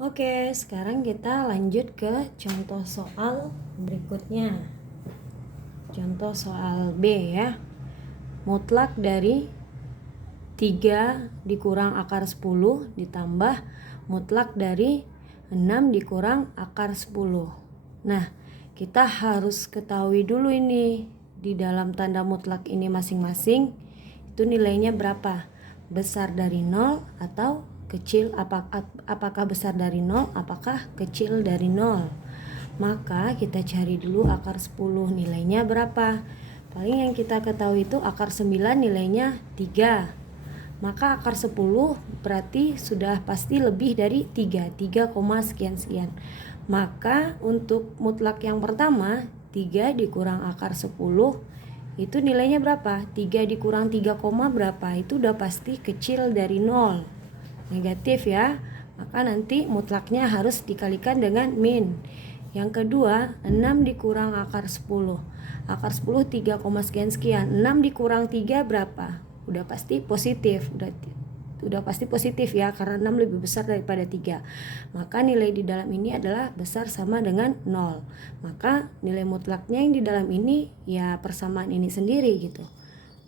Oke, sekarang kita lanjut ke contoh soal berikutnya. Contoh soal B ya. Mutlak dari 3 dikurang akar 10 ditambah mutlak dari 6 dikurang akar 10. Nah, kita harus ketahui dulu ini di dalam tanda mutlak ini masing-masing itu nilainya berapa? Besar dari 0 atau kecil, apakah besar dari 0, apakah kecil dari 0. Maka kita cari dulu akar 10 nilainya berapa. Paling yang kita ketahui itu akar 9 nilainya 3. Maka akar 10 berarti sudah pasti lebih dari 3 sekian. Maka untuk mutlak yang pertama 3 dikurang akar 10 itu nilainya berapa? 3 dikurang 3, berapa? Itu udah pasti kecil dari 0. Negatif ya. Maka nanti mutlaknya harus dikalikan dengan min. Yang kedua, 6 dikurang akar 10. Akar 10 3, sekian. 6 dikurang 3 berapa? Udah pasti positif. Udah pasti positif ya, karena 6 lebih besar daripada 3. Maka nilai di dalam ini adalah besar sama dengan 0. Maka nilai mutlaknya yang di dalam ini ya persamaan ini sendiri gitu.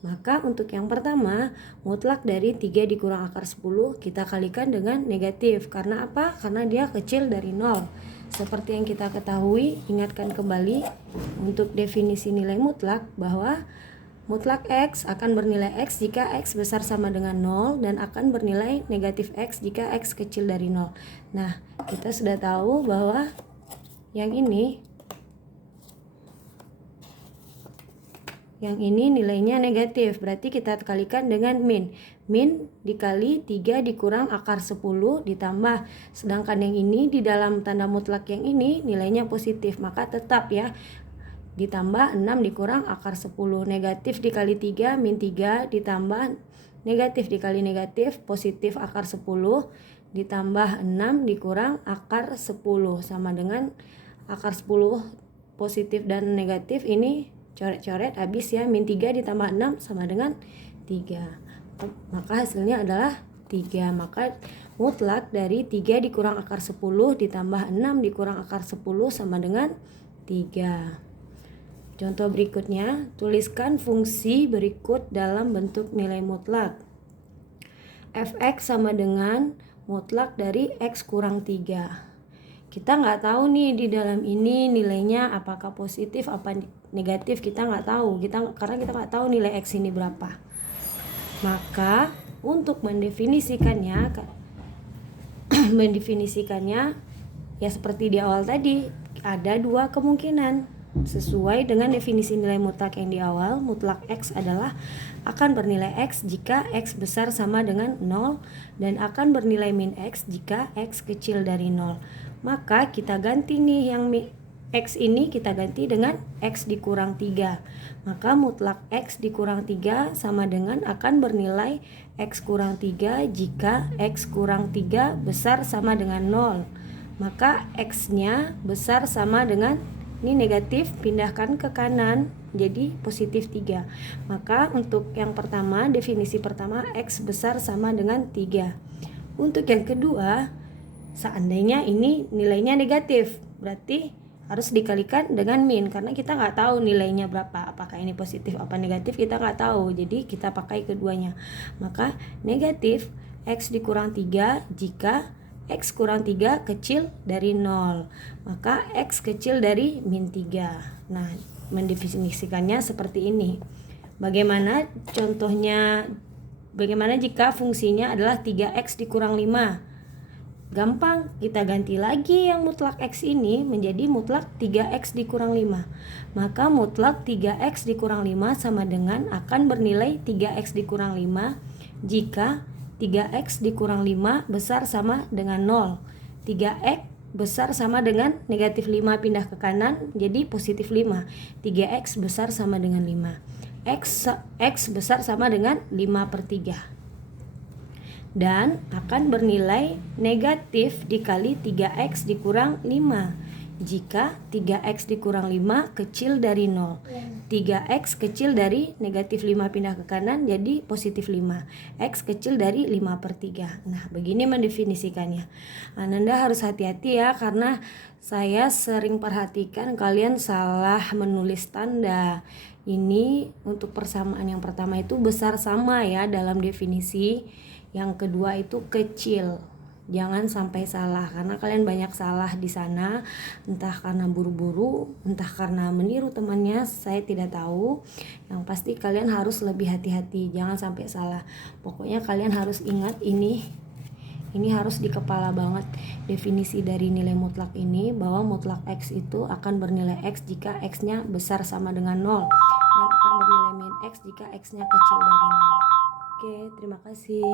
Maka untuk yang pertama, mutlak dari 3 dikurang akar 10 kita kalikan dengan negatif. Karena apa? Karena dia kecil dari 0. Seperti yang kita ketahui, ingatkan kembali untuk definisi nilai mutlak bahwa mutlak X akan bernilai X jika X besar sama dengan 0 dan akan bernilai negatif X jika X kecil dari 0. Nah, kita sudah tahu bahwa yang ini nilainya negatif, berarti kita kalikan dengan min. Min dikali 3 dikurang akar 10 ditambah, sedangkan yang ini di dalam tanda mutlak yang ini nilainya positif, maka tetap ya ditambah 6 dikurang akar 10. Negatif dikali 3 min 3 ditambah negatif dikali negatif positif akar 10 ditambah 6 dikurang akar 10 sama dengan akar 10 positif dan negatif ini coret-coret habis ya, min 3 ditambah 6 sama dengan 3. Maka hasilnya adalah 3. Maka mutlak dari 3 dikurang akar 10 ditambah 6 dikurang akar 10 sama dengan 3. Contoh berikutnya, tuliskan fungsi berikut dalam bentuk nilai mutlak. Fx sama dengan mutlak dari x kurang 3. Kita nggak tahu nih di dalam ini nilainya apakah positif apa negatif, kita nggak tahu. Karena kita nggak tahu nilai x ini berapa. Maka untuk mendefinisikannya ya seperti di awal tadi, ada dua kemungkinan. Sesuai dengan definisi nilai mutlak yang di awal, mutlak X adalah akan bernilai X jika X besar sama dengan 0 dan akan bernilai min X jika X kecil dari 0. Maka kita ganti nih yang X ini kita ganti dengan X dikurang 3. Maka mutlak X dikurang 3 sama dengan akan bernilai X kurang 3 jika X kurang 3 besar sama dengan 0. Maka X-nya besar sama dengan, ini negatif, pindahkan ke kanan jadi positif 3. Maka untuk yang pertama, definisi pertama X besar sama dengan 3. Untuk yang kedua, seandainya ini nilainya negatif, berarti harus dikalikan dengan min. Karena kita nggak tahu nilainya berapa, apakah ini positif apa negatif kita nggak tahu. Jadi kita pakai keduanya. Maka negatif X dikurang 3 jika X kurang 3 kecil dari 0. Maka X kecil dari min 3. Nah, mendefinisikannya seperti ini. Bagaimana contohnya? Bagaimana jika fungsinya adalah 3X dikurang 5? Gampang, kita ganti lagi yang mutlak X ini menjadi mutlak 3X dikurang 5. Maka mutlak 3X dikurang 5 sama dengan akan bernilai 3X dikurang 5 jika 3X dikurang 5 besar sama dengan 0. 3X besar sama dengan negatif 5 pindah ke kanan jadi positif 5. 3X besar sama dengan 5. X besar sama dengan 5/3. Dan akan bernilai negatif dikali 3X dikurang 5. jika 3x dikurang 5 kecil dari 0. 3x kecil dari negatif 5 pindah ke kanan jadi positif 5. X kecil dari 5/3. Nah, begini mendefinisikannya. Ananda harus hati-hati ya, karena saya sering perhatikan kalian salah menulis tanda. Ini untuk persamaan yang pertama itu besar sama ya dalam definisi. Yang kedua itu kecil. Jangan sampai salah, karena kalian banyak salah di sana, entah karena buru-buru, entah karena meniru temannya, saya tidak tahu. Yang pasti kalian harus lebih hati-hati, jangan sampai salah. Pokoknya kalian harus ingat ini harus di kepala banget definisi dari nilai mutlak ini, bahwa mutlak X itu akan bernilai X jika X-nya besar sama dengan 0 dan akan bernilai min X jika X-nya kecil dari 0. Oke, terima kasih.